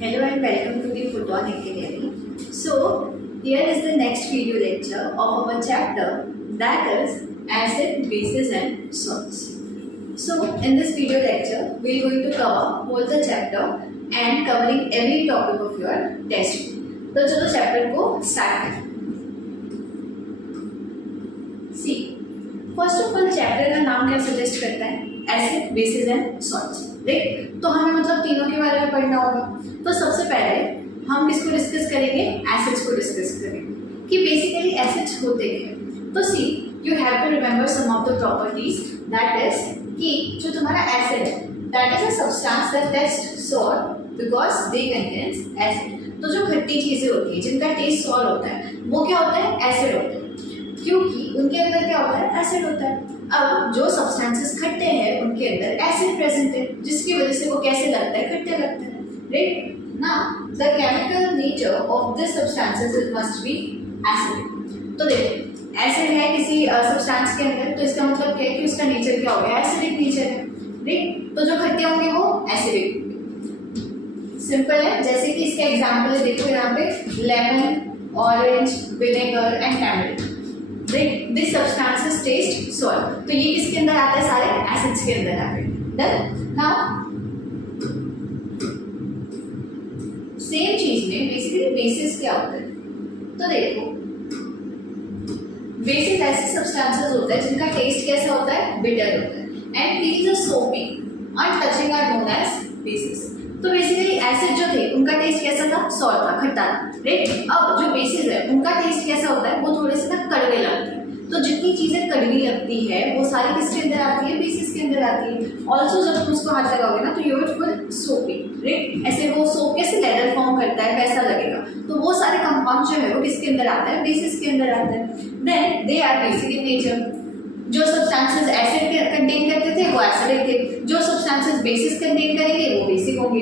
Hello and welcome to the Photon Academy. So, here is the next video lecture of our chapter, that is acid, bases and salts. So, in this video lecture, we are going to cover whole the chapter and covering every topic of your test. तो चलो chapter को start करें. सी first of all chapter का नाम क्या suggest करता है? Acid, basis and salts. Right, तो हमें मतलब तीनों के बारे में पढ़ना होगा. तो सबसे पहले हम किसको डिस्कस करेंगे? एसिड्स को डिस्कस करेंगे कि बेसिकली एसिड्स होते क्या हैं. तो see you have to remember some of the properties. That is कि जो तुम्हारा एसिड है that is a substance that taste sour because they contains acid. तो जो खट्टी चीजें होती है जिनका टेस्ट सोर होता है वो क्या होता है? एसिड होता है, क्योंकि उनके अंदर क्या होता है? एसिड होता है. अब जो सब्सटेंसेस खट्टे हैं उनके अंदर एसिड प्रेजेंट है, जिसकी वजह से वो कैसे लगता है? खट्टे लगते हैं. Right, now the chemical nature of this substances must be acidic. तो देखो एसिड है किसी सब्सटेंस के अंदर, तो इसका मतलब क्या है कि उसका नेचर क्या हो गया? एसिडिक नेचर है. राइट, तो जो खट्टे होंगे वो एसिडिक. सिंपल है, जैसे कि इसका एग्जांपल है, देखो यहाँ पे lemon, orange, vinegar and tamarind. This substances taste sour. तो ये किसके अंदर आता है? सारे एसिड्स के अंदर आते हैं. देन नाउ सेम चीज में बेसिकली बेसिस क्या होता है? तो देखो बेसिस ऐसे सब्सटेंसेस होते हैं जिनका टेस्ट कैसा होता है? बिटर होता है. And these are soapy and touching are known as bases. तो बेसिकली एसिड जो थे उनका टेस्ट कैसा था? सॉर था, खट्टा था. राइट, अब जो बेसिस है उनका टेस्ट कैसा होता है? वो थोड़े से ना कड़वे लगते हैं. तो जितनी चीजें कड़वी लगती है वो सारी किसके अंदर आती है? बेसिस के अंदर आती है. ऑल्सो जब तुम उसको हाथ लगाओगे ना तो यू विल फील सोपी. राइट, ऐसे वो सोप कैसे लेदर फॉर्म करता है वैसा लगेगा. तो वो सारे कंपाउंड जो है वो किसके अंदर आता है? बेसिस के अंदर आता है. Then they are basic in nature. जो सब्सटेंसेस एसिड कंटेन करते थे वो एसिडिक थे, जो सब्सटेंसेस बेसिस कंटेन करेंगे वो बेसिक होंगे.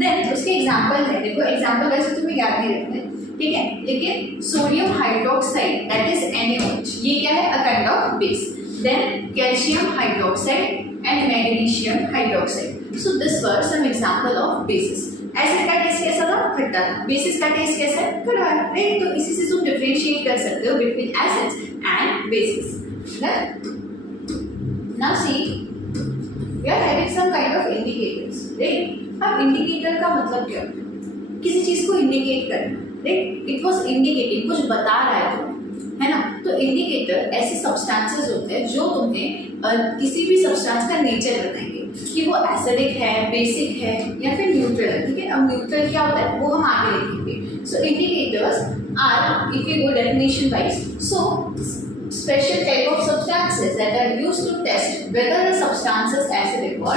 देन उसके एग्जांपल है, देखो एग्जांपल वैसे तुम्हें याद नहीं रखने, ठीक है, लेकिन sodium hydroxide that is NaOH, ये क्या है? A kind of base. Then calcium hydroxide and magnesium hydroxide. So this were some example of bases. Acid का टेस्ट कैसा था? खट्टा था. बेसिस का टेस्ट कैसा है? कड़वा है. राइट, तो इसी से तुम डिफरेंशिएट कर सकते हो between acids and bases. Now see, we are having some kind of indicators, right? अब इंडिकेटर का मतलब क्या होता है? किसी चीज को इंडिकेट करना. राइट, इट वाज इंडिकेटिंग, कुछ बता रहा है तुम्हें, है ना. तो इंडिकेटर ऐसे सब्सटेंसेस होते हैं जो तुम्हें किसी भी सब्सटेंस का नेचर बताएंगे कि वो एसिडिक है, बेसिक है या फिर न्यूट्रल है. ठीक है, अब न्यूट्रल क्या होता है वो हम आगे लिखेंगे. So indicators are, if you go definition wise, so special type of substances that are used to test whether the substance is acidic or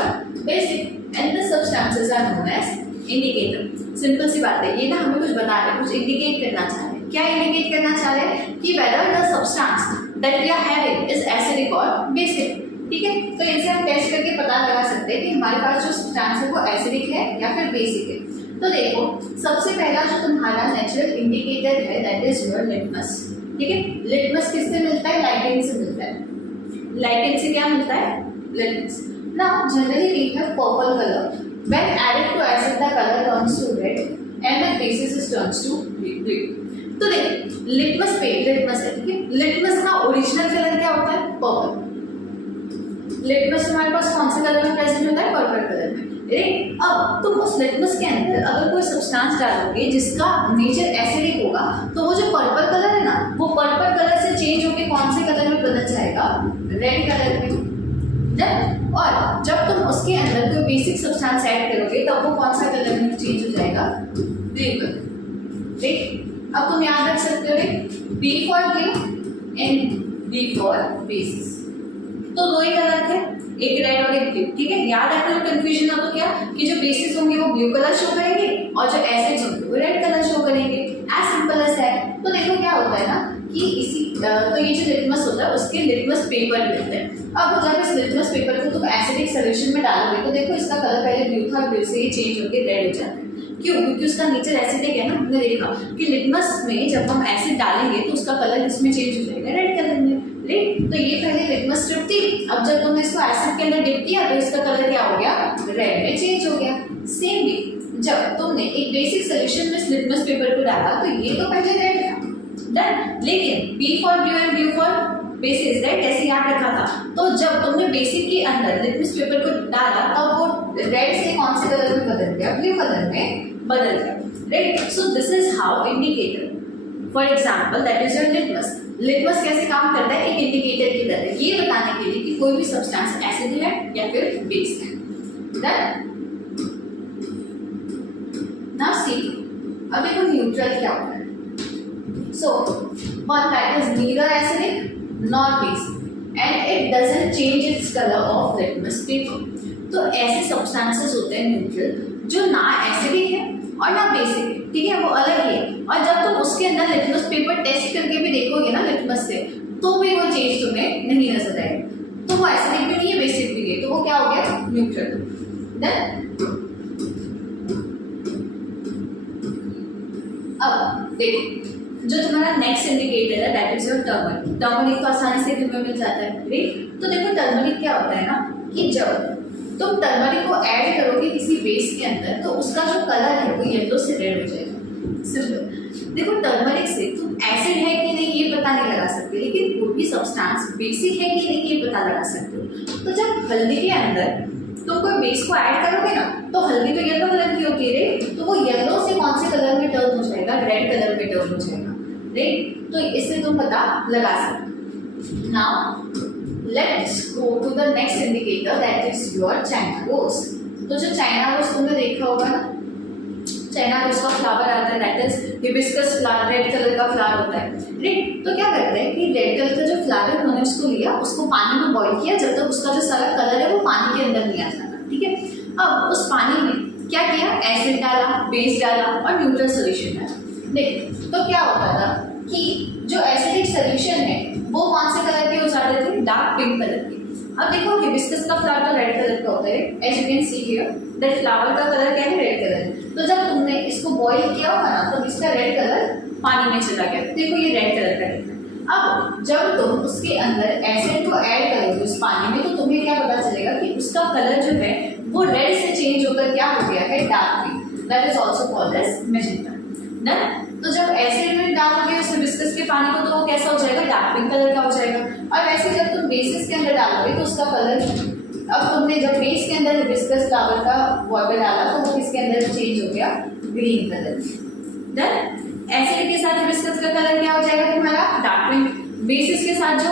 basic, and the substances are known as indicator. Simple सी बात है, ये ना हमें कुछ बता रहे हैं, कुछ इंडिकेट करना चाह रहे हैं. क्या इंडिकेट करना चाह रहे हैं? कि whether the substance that we are having is acidic or basic. ठीक है, तो इनसे हम टेस्ट करके पता लगा सकते हैं कि हमारे पास जो सब्सटेंस है वो एसिडिक है या फिर बेसिक है. तो देखो सबसे पहला जो तुम्हारा नेचुरल इंडिकेटर है दैट इज योर लिटमस. ठीक है, लिटमस किससे मिलता है? लाइकेन से मिलता है. लाइकेन से क्या मिलता है? Litmus. Now generally we have purple colour. When added to acid the colour turns to red and the bases turns to green. तो देख लिटमस पे लिटमस है. ठीक है, लिटमस का ओरिजिनल कलर क्या होता है? पर्पल. लिटमस हमारे पास कौन से कलर में प्रेजेंट होता है? पर्पल कलर में. अब तुम उस लिटमस के अंदर अगर कोई सब्सटेंस डालोगे जिसका नेचर एसिडिक होगा तो वो जो पर्पल कलर है ना वो पर्पल कलर से चेंज होके कौन से कलर में बदल जाएगा? रेड कलर में. और जब तुम उसके अंदर कोई बेसिक सब्सटेंस ऐड करोगे तब वो कौन सा कलर में चेंज हो जाएगा? Green colour. ठीक, अब तुम याद रख सकते हो B for green and B for basis. तो दो ही कलर थे, एक रेड और एक ब्लू. ठीक है, याद रखो कंफ्यूजन ना तो क्या कि जो बेसिस होंगे वो ब्लू कलर शो करेंगे और जो एसिड्स होंगे वो रेड कलर शो करेंगे. As simple as that. तो देखो क्या होता है ना कि इसी तो ये जो लिटमस होता है उसके लिटमस पेपर मिलते हैं. अब जब इस लिटमस पेपर को तुम एसिडिक सोल्यूशन में डालोगे तो देखो इसका कलर पहले ब्लू था, ब्लू से ये चेंज होकर रेड हो जाता है. क्यों? क्योंकि उसका नेचर एसिडिक है ना. हमने देखा कि लिटमस में जब हम एसिड डालेंगे तो उसका कलर किसमें चेंज हो जाएगा? रेड कलर में. राइट, तो ये पहले लिटमस स्ट्रिप थी. अब जब तुमने इसको एसिड के अंदर डिप किया तो इसका कलर क्या हो गया? रेड में चेंज हो गया. सेम वे जब तुमने एक बेसिक सोल्यूशन में लिटमस पेपर को डाला तो ये तो पहले रेड था, डन। लेकिन B for blue and blue for basis, right, ऐसे याद रखा था। तो जब तुमने बेसिक के अंदर लिटमस पेपर को डाला तब वो रेड से कौन से कलर में बदल गया, ब्लू कलर में बदल गया, right. So this is how indicator, for example that is your litmus. Litmus कैसे काम करता है, एक इंडिकेटर की तरह, ये बताने के लिए कि कोई भी सब्सटेंस एसिड है या फिर बेस है, डन। नाउ सी, अब देखो न्यूट्रल क्या होता है। So one that is neither acidic nor basic and it doesn't change its color of litmus paper. तो ऐसे सब्सटेंसेस होते हैं न्यूट्रल जो ना एसिडिक है और ना बेसिक है, ठीक है, वो अलग ही है। और जब तुम उसके अंदर लिटमस पेपर टेस्ट करके भी देखोगे ना लिटमस से, तो भी वो चेंज तुम्हें नहीं नजर आएगा। तो वो एसिडिक भी नहीं है, बेसिक भी नहीं है, तो वो क्या हो गया, न्यूट्रल। देन अब देखो जो तुम्हारा नेक्स्ट इंडिकेटर है that is your turmeric. Turmeric तो आसानी से तुम्हें मिल जाता है, राइट। तो देखो टर्मरिक क्या होता है ना कि जब तुम टर्मरिक को ऐड करोगे किसी बेस के अंदर तो उसका जो कलर है वो येलो से रेड हो जाएगा, सिंपल। देखो टर्मरिक से तुम एसिड है कि नहीं ये पता नहीं लगा सकते, लेकिन कोई भी सब्सटेंस बेसिक है कि नहीं ये पता लगा सकते हो। तो जब हल्दी के अंदर तुम कोई बेस को ऐड करोगे ना तो हल्दी तो येलो कलर की होती है, राइट। तो वो येलो से कौन से कलर में टर्न हो जाएगा, रेड कलर में टर्न हो जाएगा, राइट। तो इससे तुम पता लगा सकते। Now let's go to the next indicator that is your China rose. तो जो चाइना रोज तुमने देखा होगा ना, चाइना रोज का फ्लावर आता है that is hibiscus flower, red colour का फ्लावर होता है, राइट। तो क्या करते हैं कि रेड कलर का जो फ्लावर उन्होंने उसको लिया, उसको पानी में बॉईल किया जब तक उसका जो सारा कलर है वो पानी के अंदर नहीं आ जाता, ठीक है। अब उस पानी में क्या किया, एसिड डाला, बेस डाला और न्यूट्रल सोल्यूशन डाला। देखो तो क्या होता था कि जो एसिडिक सोल्यूशन है वो कौन से कलर के हो जाते थे, डार्क पिंक कलर के। अब देखो हिबिस्कस का फ्लावर तो रेड कलर का होता है, as you can see here that flower का कलर क्या है, रेड कलर। तो जब तुमने इसको बॉईल किया होगा ना तो इसका रेड कलर पानी में चला गया, देखो ये रेड कलर का दिख रहा है। अब जब तुम उसके अंदर एसिड को ऐड करोगे उस पानी में तो तुम्हें क्या पता चलेगा कि उसका कलर जो है वो रेड से चेंज होकर क्या हो गया है, dark pink, that is also called as magenta, done. तो जब एसिड में डालोगे उस हिबिस्कस के पानी को तो वो कैसा हो जाएगा, डार्क पिंक कलर का हो जाएगा। और वैसे जब तुम बेसिस के अंदर डालोगे तो उसका कलर, अब तुमने जब बेस के अंदर हिबिस्कस फ्लावर का वाटर डाला तो वो किसके अंदर चेंज हो गया, ग्रीन कलर, डन। एसिड के साथ हिबिस्कस का कलर क्या हो जाएगा तुम्हारा, डार्क पिंक। बेसिस के साथ जो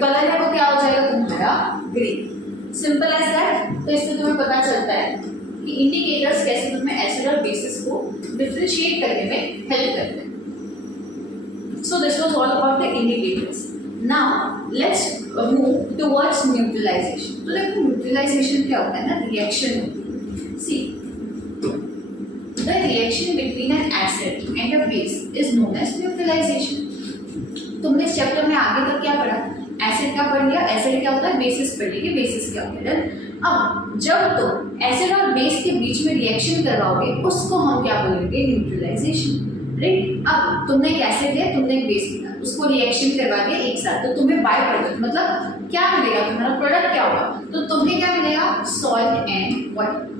कलर है वो क्या हो जाएगा तुम्हारा, ग्रीन। Simple as that. तो इससे तुम्हें पता चलता है कि इंडिकेटर्स कैसे तुम्हें एसिड और बेसिस को डिफरेंशिएट करने में हेल्प करते हैं। So this was all about the indicators. Now let's move towards neutralisation. तो देखो न्यूट्रलाइजेशन क्या होता है ना, रिएक्शन होती है। See the reaction between an acid and a base is known as neutralisation. तुमने इस चैप्टर में आगे तक क्या पढ़ा, एसिड का पढ़ लिया, एसिड क्या होता है, बेसिस पढ़ लिया, बेसिस क्या होता है। अब जब तुम एसिड और बेस के बीच में रिएक्शन करवाओगे उसको हम क्या बोलेंगे, न्यूट्रलाइजेशन, राइट। अब तुमने एक एसिड लिया, तुमने एक बेस लिया, उसको रिएक्शन करवा के एक साथ, तो तुम्हें बाय प्रोडक्ट मतलब क्या मिलेगा, तुम्हारा प्रोडक्ट क्या होगा, तो तुम्हें क्या मिलेगा, salt and water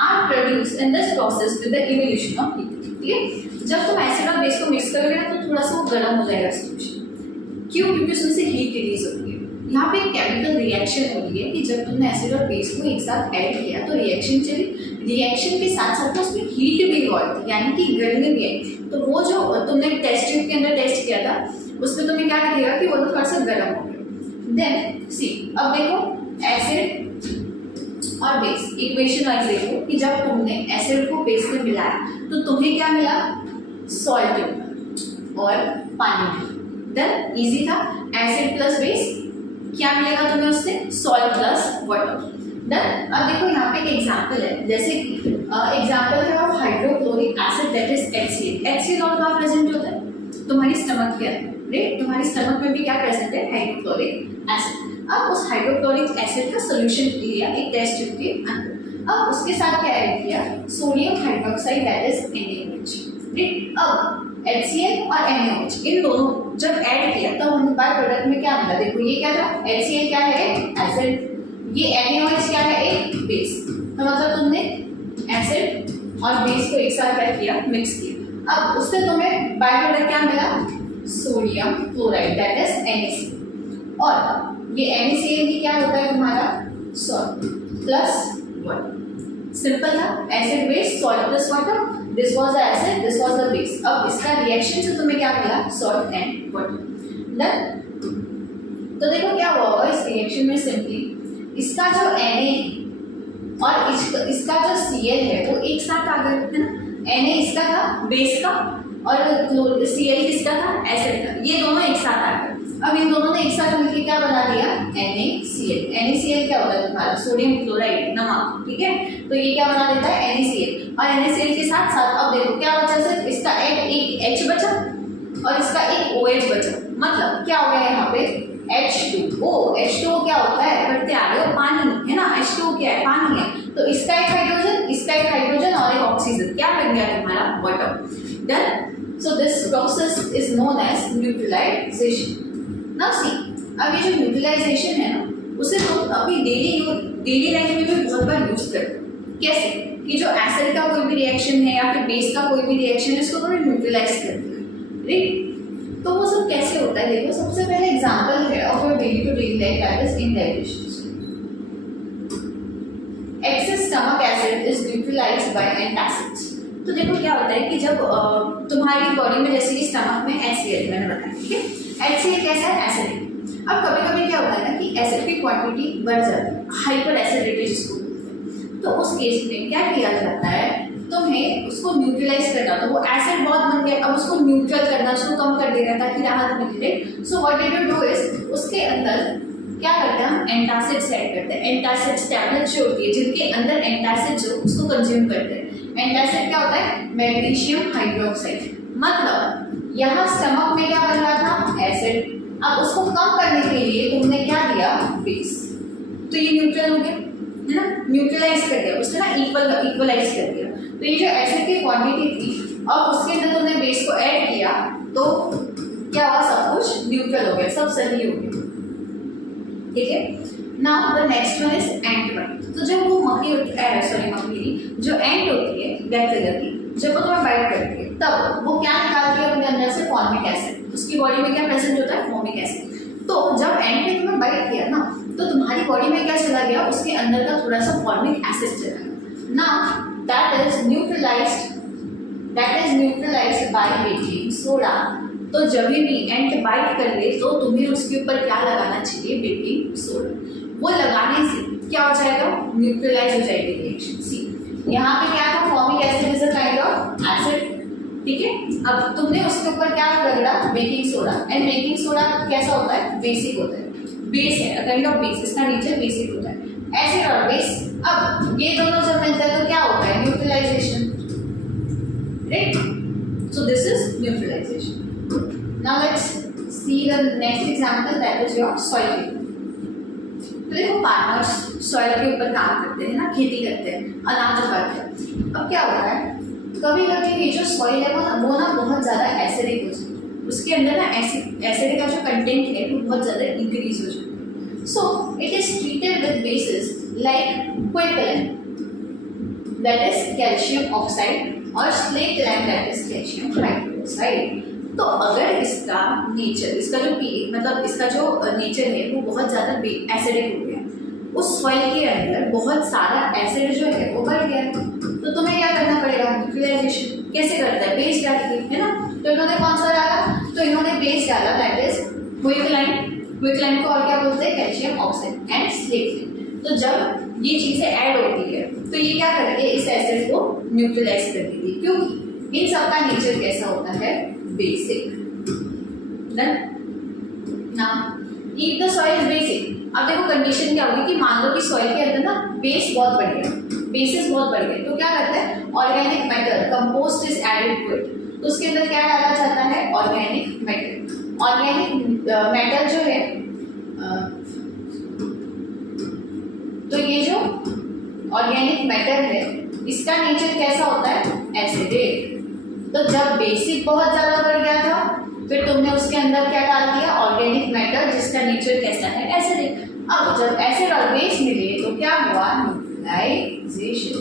are produce in this process with the evolution of heat, ठीक है। जब तुम एसिड और बेस को मिक्स करोगे ना तो थोड़ा सा वो गर्म हो जाएगा सॉल्यूशन, क्यों, क्योंकि उसमें से हीट रिलीज होती है। यहाँ पे एक केमिकल रिएक्शन हो रही है कि जब तुमने एसिड और बेस को एक साथ ऐड किया तो रिएक्शन चली, रिएक्शन के साथ साथ उसमें हीट भी इवॉल्व थी, यानी कि गर्मी भी आई। तो वो जो तुमने टेस्ट ट्यूब के अंदर टेस्ट किया था उसमें तुम्हें क्या दिखेगा कि वो तो थोड़ा सा गर्म हो गया। देन सी, अब देखो एसिड और बेस इक्वेशन वाइज देखो कि जब तुमने एसिड को बेस में मिलाया तो तुम्हें क्या मिला, सॉल्ट और पानी। देन इजी था, एसिड प्लस बेस क्या मिलेगा तुम्हें उससे, सॉल्ट प्लस वाटर। देन अब देखो यहाँ पे एक एग्जांपल है, जैसे एग्जांपल है of hydrochloric acid that is HCl। HCl और कहाँ प्रेजेंट होता है, तुम्हारी स्टमक के अंदर, राइट। तुम्हारी स्टमक में भी क्या प्रेजेंट है, हाइड्रोक्लोरिक एसिड। अब उस हाइड्रोक्लोरिक एसिड का सोल्यूशन लिया एक टेस्ट ट्यूब के अंदर, अब उसके साथ क्या ऐड किया, sodium hydroxide that is NaOH, right. अब HCl और NaOH इन दोनों जब ऐड किया तो हमें बाय प्रोडक्ट में क्या मिला, देखो ये क्या था, HCl क्या है, एसिड, ये NaOH क्या है, एक बेस। तो मतलब तुमने एसिड और बेस को एक साथ क्या किया, मिक्स किया। अब उससे तुम्हें बाय प्रोडक्ट क्या मिला, sodium chloride that is NaCl। और ये NaCl भी क्या होता है तुम्हारा, सॉल्ट प्लस वाटर। सिंपल था, acid base salt plus water, this was the acid this was the base. अब इसका रिएक्शन से तुम्हें क्या मिला, सॉल्ट एंड वाटर। डन। तो देखो क्या हुआ होगा इस रिएक्शन में, सिंपली इसका जो Na और इसका जो Cl है वो एक साथ आ गए, है ना। Na इसका था बेस का और Cl किसका था, एसिड का, ये दोनों एक साथ आ गए। अब इन दोनों ने एक साथ मिलकर क्या बना दिया, NaCl। NaCl क्या होता है तुम्हारा, सोडियम क्लोराइड, नमक, ठीक है। तो ये क्या बना देता है, NaCl। और NaCl के साथ साथ अब देखो क्या बचा, सिर्फ इसका एक H बचा और इसका एक OH बचा। मतलब क्या हो गया यहाँ पे, H2O। H2O क्या होता है, बढ़ते आ रहे हो, पानी है ना। H2O क्या है, पानी है। तो इसका एक हाइड्रोजन, इसका एक हाइड्रोजन और एक ऑक्सीजन, क्या बन गया तुम्हारा, water. Done. So this process is known as neutralisation. Now see, अब ये जो न्यूट्रलाइजेशन है ना, उसे तुम अभी डेली लाइफ में भी बहुत बार यूज करते हो। कैसे कि जो एसिड का कोई भी रिएक्शन है या फिर बेस का कोई भी रिएक्शन है, इसको तुम्हें न्यूट्रलाइज करते हैं, राइट। तो वो सब कैसे होता है, देखो सबसे पहले एग्जांपल है of your daily to daily life, that is indigestion. Excess stomach acid is neutralised by antacids. तो देखो क्या होता है कि जब तुम्हारी बॉडी में, जैसे कि स्टमक में HCl मैंने बताया, ठीक है। HCl कैसा है, एसिडिक। अब कभी कभी क्या होता है ना कि एसिड की क्वांटिटी बढ़ जाती है, हाइपर एसिडिटी जिसको बोलते हैं। तो उस केस में क्या किया जाता है, तुम्हें उसको न्यूट्रलाइज करना। तो वो एसिड बहुत बन गया, अब उसको न्यूट्रल करना, उसको कम कर देना ताकि राहत मिले। So what did you do is, उसके अंदर क्या करते हैं हम, एंटासिड्स ऐड करते हैं। एंटासिड्स टैबलेट्स जो होती है जिनके अंदर एंटासिड्स हो, उसको कंज्यूम करते हैं। एंटासिड क्या होता है, मैग्नीशियम हाइड्रोक्साइड। मतलब यहाँ स्टमक में क्या बन रहा था, एसिड। अब उसको कम करने के लिए तुमने क्या दिया, बेस। तो ये न्यूट्रल हो गया, है ना, न्यूट्रलाइज कर दिया उसने ना, इक्वलाइज कर दिया। तो ये जो एसिड की क्वांटिटी थी और उसके अंदर तुमने बेस को ऐड किया, तो क्या हुआ, सब कुछ न्यूट्रल हो गया, सब सही हो गया, ठीक है। Now the next one is ant. तो जब वो मकड़ी होती है, सॉरी मकड़ी, जो एंट होती है बैक्टीरिया की, जब वो तुम्हें बाइट करती है तब वो क्या निकालती है अपने अंदर से, फॉर्मिक एसिड। उसकी बॉडी में क्या प्रेजेंट होता है, फॉर्मिक एसिड। तो जब एंट ने तुम्हें बाइट किया ना, तो तुम्हारी बॉडी में क्या चला गया, उसके अंदर का थोड़ा सा फॉर्मिक एसिड चला गया। Now that is neutralised by baking soda. तो जब भी एंट बाइट कर ले तो तुम्हें उसके ऊपर क्या लगाना चाहिए, बेकिंग सोडा। वो लगाने से क्या हो जाएगा, न्यूट्रलाइज हो जाएगी रिएक्शन। सी यहाँ पे क्या था, formic acid is a kind of acid, ठीक है। अब तुमने उसके ऊपर क्या रगड़ा, baking soda. And baking soda कैसा होता है, बेसिक होता है, बेस है, अ काइंड ऑफ बेस, इसका नेचर बेसिक होता है। एसिड और बेस, अब ये दोनों जब मिलते हैं तो क्या होता है, neutralisation, right. So this is neutralisation. Now let's see the next example, that is your soil. तो देखो फार्मर्स सॉइल के ऊपर काम करते हैं ना, खेती करते हैं, अनाज उगाते हैं। अब क्या होता है, कभी कभी ये जो सॉइल है वो ना बहुत ज़्यादा एसिडिक हो जाती है, उसके अंदर ना एसिड का जो कंटेंट है वो बहुत ज़्यादा इंक्रीज हो जाता है। So it is treated with bases like quicklime that is calcium oxide और slaked lime that is calcium hydroxide. तो अगर इसका नेचर, इसका जो मतलब इसका जो नेचर है वो बहुत ज़्यादा एसिडिक हो गया, उस सॉइल के अंदर बहुत सारा एसिड जो है वो बढ़ गया, तो तुम्हें क्या करना पड़ेगा, न्यूट्रलाइजेशन। कैसे करता है, बेस डाल के, है ना। तो इन्होंने कौन सा डाला, तो इन्होंने बेस डाला, दैट इज क्विकलाइन को और क्या बोलते हैं, कैल्शियम ऑक्साइड एंड स्लेट। तो जब ये चीज़ें ऐड होती है तो ये क्या करती है, इस एसिड को न्यूट्रलाइज कर देती है, क्योंकि इन सबका नेचर कैसा होता है, basic. Done. Now if the soil is basic, अब देखो कंडीशन क्या होगी कि मान लो कि सॉइल के अंदर ना बेस बहुत बढ़ गया, बेसिस बहुत बढ़ गए, तो क्या करते हैं, organic matter compost is added to it. तो उसके अंदर क्या डाला जाता है, ऑर्गेनिक मैटर। ऑर्गेनिक मैटर जो है, तो ये जो ऑर्गेनिक मैटर है इसका नेचर कैसा होता है, एसिडिक। तो जब बेसिक बहुत ज्यादा बढ़ गया था, फिर तुमने उसके अंदर क्या डाल दिया, ऑर्गेनिक मैटर जिसका नेचर कैसा है, एसिडिक। अब जब एसिड और बेस मिले तो क्या हुआ, न्यूट्रलाइजेशन।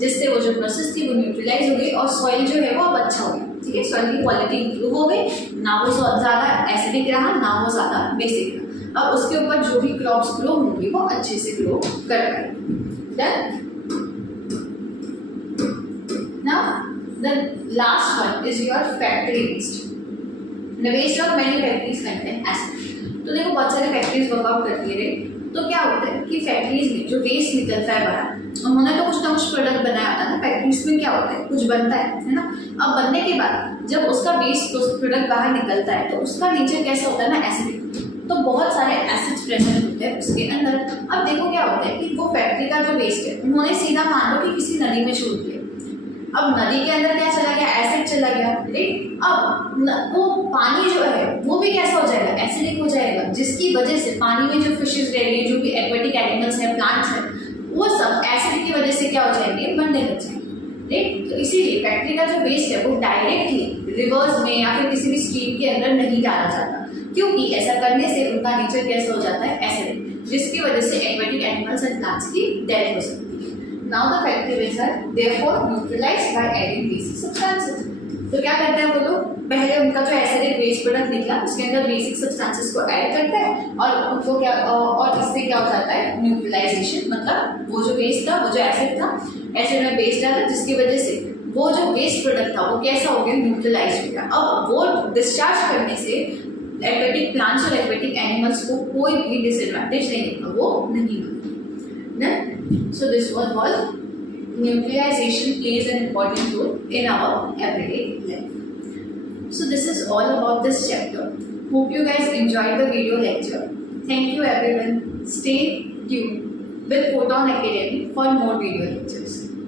जिससे वो जो प्रोसेस थी वो न्यूट्रलाइज हो गई और सॉइल जो है वो अब अच्छा हो गया। ठीक है, सॉइल की क्वालिटी इंप्रूव हो गई, ना वो ज़्यादा एसिडिक रहा ना वो ज़्यादा बेसिक रहा। अब उसके ऊपर जो भी क्रॉप्स ग्रो होंगी वो अच्छे से ग्रो कर पाएंगे। Done. Now the last one is your factory waste. The waste of many factories contain acid. तो देखो बहुत सारे फैक्ट्रीज वर्कआउट करती रहे, तो क्या होता है कि फैक्ट्रीज में जो वेस्ट निकलता है बाहर, उन्होंने तो कुछ ना कुछ प्रोडक्ट बनाया होता है ना, फैक्ट्रीज में क्या होता है कुछ बनता है ना। अब बनने के बाद जब उसका वेस्ट प्रोडक्ट बाहर निकलता है तो उसका नेचर कैसा होता है ना, एसिडिक। तो बहुत सारे एसिड्स प्रेजेंट होते हैं उसके अंदर। अब देखो क्या होता है कि वो फैक्ट्री का जो वेस्ट है उन्होंने सीधा मान लो कि किसी नदी में छोड़ दिया। अब नदी के अंदर क्या चला गया, एसिड चला गया, राइट। अब वो पानी जो है वो भी कैसा हो जाएगा, एसिडिक हो जाएगा, जिसकी वजह से पानी में जो फिशेज रह रही है, जो भी एक्वेटिक एनिमल्स हैं, प्लांट्स हैं, वो सब एसिड की वजह से क्या हो जाएंगे, मरने लग जाएंगे, राइट। तो इसीलिए फैक्ट्री का जो वेस्ट है वो डायरेक्टली रिवर्स में या फिर किसी भी स्ट्रीम के अंदर नहीं डाला जाता, क्योंकि ऐसा करने से उनका नेचर कैसा हो जाता है, एसिडिक, जिसकी वजह से एक्वेटिक एनिमल्स एंड प्लांट्स की डेथ हो सकती है। Now the factory waste are therefore neutralized by adding basic substances. तो क्या करते हैं वो लोग, पहले उनका जो एसिडिक वेस्ट प्रोडक्ट निकला उसके अंदर बेसिक सब्सटेंसेस को ऐड करते हैं और उनको क्या और इससे क्या हो जाता है, न्यूट्रलाइजेशन। मतलब वो जो वेस्ट था, वो जो एसिड था, एसिड में बेस डाला, जिसकी वजह से वो जो वेस्ट प्रोडक्ट था वो कैसा हो गया, न्यूट्रलाइज हो गया। अब वो डिस्चार्ज करने से एक्वेटिक प्लांट्स और एक्वेटिक एनिमल्स को कोई भी डिसएडवांटेज नहीं होगा, वो नहीं होगा। So this was all. Nuclearization plays an important role in our everyday life. So this is all about this chapter. Hope you guys enjoyed the video lecture. Thank you everyone. Stay tuned with Photon Academy for more video lectures.